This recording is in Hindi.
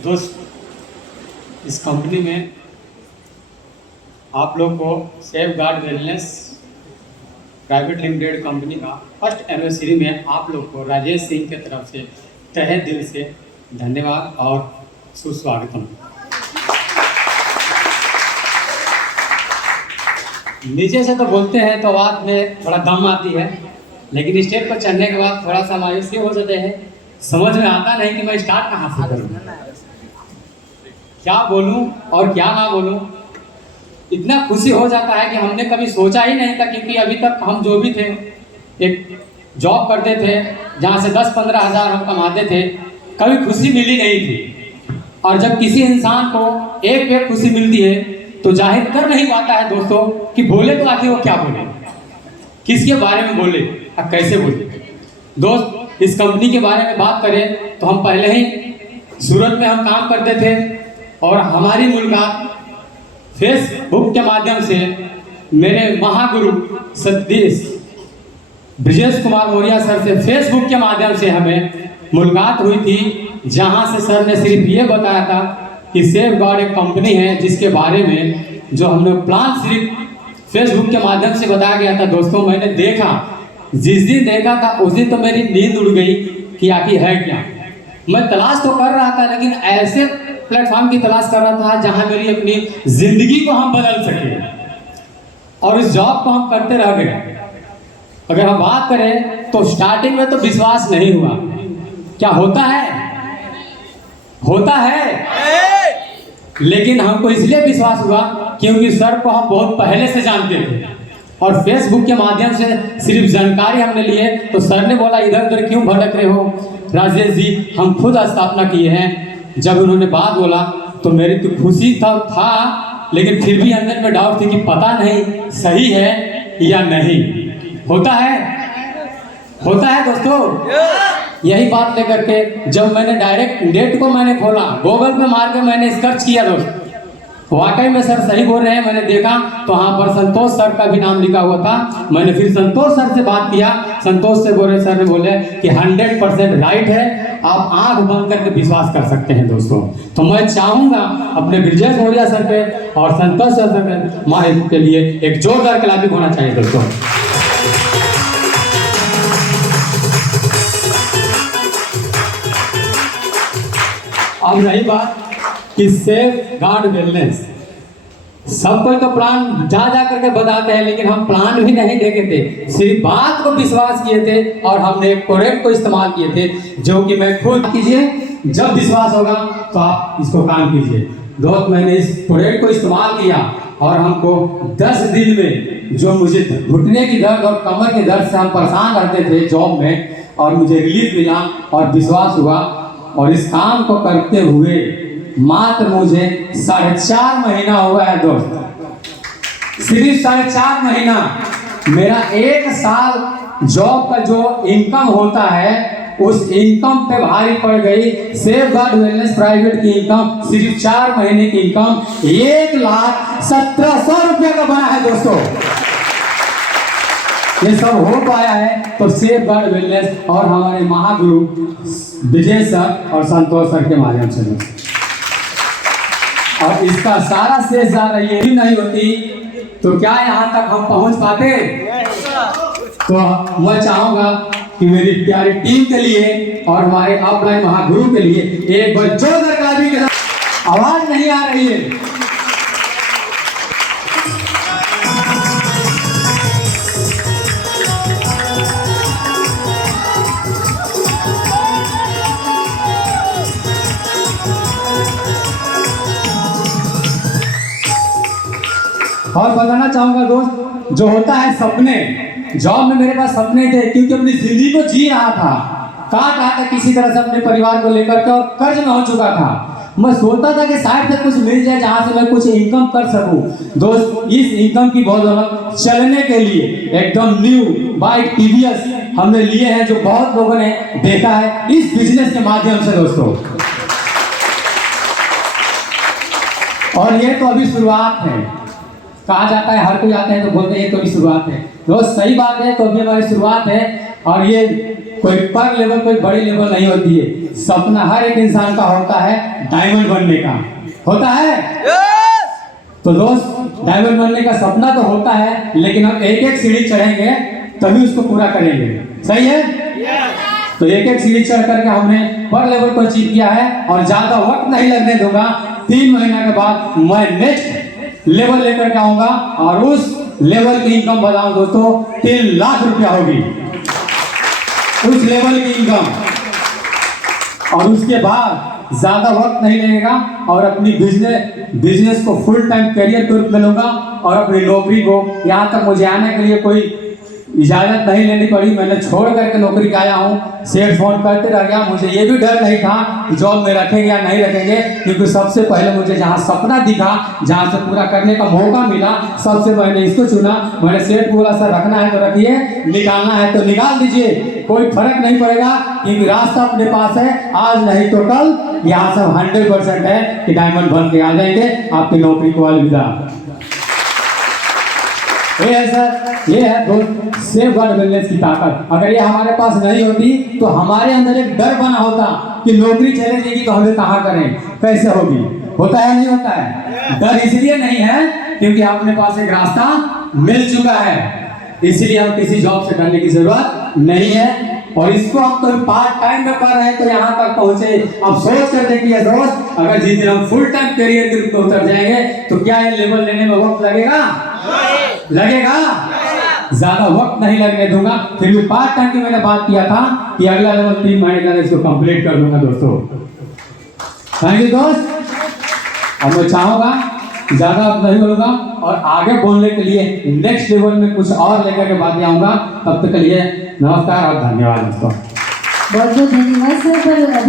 दोस्त, इस कंपनी में आप लोग को safe guard wellness private limited company का फर्स्ट एनिवर्सरी में आप लोग को राजेश सिंह के तरफ से तहे दिल से धन्यवाद और सुस्वागतम। नीचे से तो बोलते हैं तो आवाज़ में थोड़ा दम आती है, लेकिन स्टेज पर चढ़ने के बाद थोड़ा सा मायूसी हो जाते हैं। समझ में आता नहीं कि मैं स्टार्ट कहाँ से करूँ, क्या बोलूँ और क्या ना बोलूँ। इतना खुशी हो जाता है कि हमने कभी सोचा ही नहीं था, क्योंकि अभी तक हम जो भी थे एक जॉब करते थे जहाँ से 10-15 हज़ार हम कमाते थे, कभी खुशी मिली नहीं थी। और जब किसी इंसान को एक खुशी मिलती है तो जाहिर कर नहीं पाता है दोस्तों कि बोले तो आखिर वो क्या बोले, किसके बारे में बोले और कैसे बोले। दोस्त, इस कंपनी के बारे में बात करें तो हम पहले ही सूरत में हम काम करते थे और हमारी मुलाकात फेसबुक के माध्यम से मेरे महागुरु सतीश ब्रजेश कुमार मौर्य सर से फेसबुक के माध्यम से हमें मुलाकात हुई थी, जहां से सर ने सिर्फ ये बताया था कि सेफ गार्ड एक कंपनी है जिसके बारे में जो हमने प्लान सिर्फ फेसबुक के माध्यम से बताया गया था। दोस्तों, मैंने देखा, जिस दिन देखा था उस दिन तो मेरी नींद उड़ गई कि आखिर है क्या। मैं तलाश तो कर रहा था, लेकिन ऐसे प्लेटफॉर्म की तलाश कर रहा था जहां मेरी अपनी जिंदगी को हम बदल सके, और इस जॉब को हम करते रह गए। अगर हम बात करें तो स्टार्टिंग में तो विश्वास नहीं हुआ। क्या होता है? होता है, लेकिन हमको इसलिए विश्वास हुआ क्योंकि सर को हम बहुत पहले से जानते थे और फेसबुक के माध्यम से सिर्फ जानकारी हमने लिए। तो सर ने बोला इधर उधर क्यों भटक रहे हो राजेश जी, हम खुद स्थापना किए हैं। जब उन्होंने बात बोला तो मेरी तो खुशी था, लेकिन फिर भी अंदर में डाउट थी कि पता नहीं सही है या नहीं। होता है दोस्तों। यही बात लेकर के जब मैंने डायरेक्ट नेट को मैंने खोला, गूगल पे मार के मैंने सर्च किया दोस्त, वाकई में सर सही बोल रहे हैं। मैंने देखा तो वहाँ पर संतोष सर का भी नाम लिखा हुआ था। मैंने फिर संतोष सर से बात किया, संतोष से बोले, सर ने बोले कि 100% राइट है, आप आंख बंद करके विश्वास कर सकते हैं दोस्तों। तो मैं चाहूँगा अपने ब्रजेश मौर्य सर पे और संतोष सर के लिए एक जोरदार क्लैपिंग होना चाहिए दोस्तों। अब रही बात कि सेफ गार्ड वेलनेस, सब कोई तो प्लान जा करके बताते हैं, लेकिन हम प्लान भी नहीं देखे थे, सिर्फ बात को विश्वास किए थे और हमने एक प्रोडक्ट को इस्तेमाल किए थे, जो कि मैं खुद कीजिए। जब विश्वास होगा तो आप इसको काम कीजिए। दोस्त, मैंने इस प्रोडक्ट को इस्तेमाल किया और हमको 10 दिन में जो मुझे घुटने की दर्द और कमर के दर्द से हम परेशान रहते थे जॉब में, और मुझे रिलीफ मिला और विश्वास हुआ। और इस काम को करते हुए मात्र मुझे 4.5 महीना हुआ है दोस्त, सिर्फ 4.5 महीना। मेरा 1 साल जॉब का जो इनकम होता है उस इनकम पे भारी पड़ गई सेफ गार्ड वेलनेस प्राइवेट की इनकम। सिर्फ 4 महीने की इनकम 1,17,100 रुपया का बना है दोस्तों। ये सब हो पाया है तो सेफ गार्ड वेलनेस और हमारे महागुरु विजय सर और संतोष सर के माध्यम से। और इसका सारा शेष जा रही है, नहीं होती तो क्या यहाँ तक हम पहुँच पाते। तो मैं चाहूँगा कि मेरी प्यारी टीम के लिए और हमारे अपलाइन महागुरु के लिए एक बार जोरदार ताली के साथ। आवाज नहीं आ रही है। और बताना चाहूंगा दोस्त, जो होता है सपने, जॉब में मेरे पास सपने थे क्योंकि अपनी जिंदगी को जी रहा था, कहा था किसी तरह से अपने परिवार को लेकर के, और कर्ज में हो चुका था। मैं सोचता था कि शायद से कुछ मिल जाए जहां से मैं कुछ इनकम कर सकूं। दोस्त, इस इनकम की बदौलत चलने के लिए एकदम न्यू बाइक टीवीएस हमने लिए हैं, जो बहुत लोगों ने देखा है इस बिजनेस के माध्यम से दोस्तों। और ये तो अभी शुरुआत है। कहा जाता है, हर कोई आते हैं तो बोलते हैं ये तो अभी शुरुआत है। दोस्त, सही बात है, तो अभी हमारी शुरुआत है। और ये कोई पर लेवल कोई बड़ी लेवल नहीं होती है। सपना हर एक इंसान का होता है डायमंड बनने का, होता है। तो दोस्त डायमंड बनने का सपना तो होता है, लेकिन हम एक एक सीढ़ी चढ़ेंगे तभी उसको पूरा करेंगे, सही है। तो एक एक सीढ़ी चढ़ करके हमने पर लेवल को अचीव किया है और ज्यादा वक्त नहीं लगने दूंगा। 3 महीना के बाद मैं नेक्स्ट लेवल लेकर के आऊंगा और उस लेवल की इनकम बताऊं दोस्तों 3 लाख रुपया होगी उस लेवल की इनकम। और उसके बाद ज्यादा वक्त नहीं लगेगा और अपनी बिजनेस को फुल टाइम करियर के रूप में लूंगा और अपनी नौकरी को, यहाँ तक मुझे आने के लिए कोई इजाजत नहीं लेनी पड़ी, मैंने छोड़ करके नौकरी का आया हूँ। सेठ फोन करते रह गया, मुझे ये भी डर नहीं था कि जॉब में रखेंगे या नहीं रखेंगे, क्योंकि सबसे पहले मुझे जहाँ सपना दिखा, जहाँ से पूरा करने का मौका मिला, सबसे मैंने इसको चुना। मैंने सेठ बोला सर रखना है तो रखिए, निकालना है तो निकाल दीजिए, कोई फर्क नहीं पड़ेगा, क्योंकि रास्ता अपने पास है। आज नहीं तो कल यहाँ सब 100% है कि डायमंड बन के आ जाएंगे, आपकी नौकरी को अलविदा। ये है सर, ये है दोस्त सेफ गार्ड बिजनेस की ताकत। अगर ये हमारे पास नहीं होती तो हमारे अंदर एक डर बना होता कि नौकरी चले जाएगी तो हमें कहाँ करें, कैसे होगी, होता है नहीं होता है। डर इसलिए नहीं है क्योंकि अपने पास एक रास्ता मिल चुका है, इसलिए हम किसी जॉब से डरने की जरूरत नहीं है। और इसको हम तो पार्ट टाइम में कर रहे हैं तो यहाँ तक पहुंचे। अब सोच कर देखिए दोस्त, अगर जिस दिन हम फुल टाइम करियर के रूप में उतर जाएंगे तो क्या ये लेवल लेने में वक्त लगेगा? लगेगा। ज्यादा वक्त नहीं लगने दूंगा। फिर भी पार्ट टाइम की मैंने बात किया था कि अगला लेवल 3 महीने के अंदर इसको कंप्लीट कर दूंगा दोस्तों। थैंक यू दोस्त। अब मैं चाहूंगा ज्यादा नहीं बोलूंगा और आगे बोलने के लिए नेक्स्ट लेवल में कुछ और लेकर के बातें आऊंगा। तब तक के लिए नमस्कार और धन्यवाद दोस्तों। बहुत बहुत धन्यवाद सर।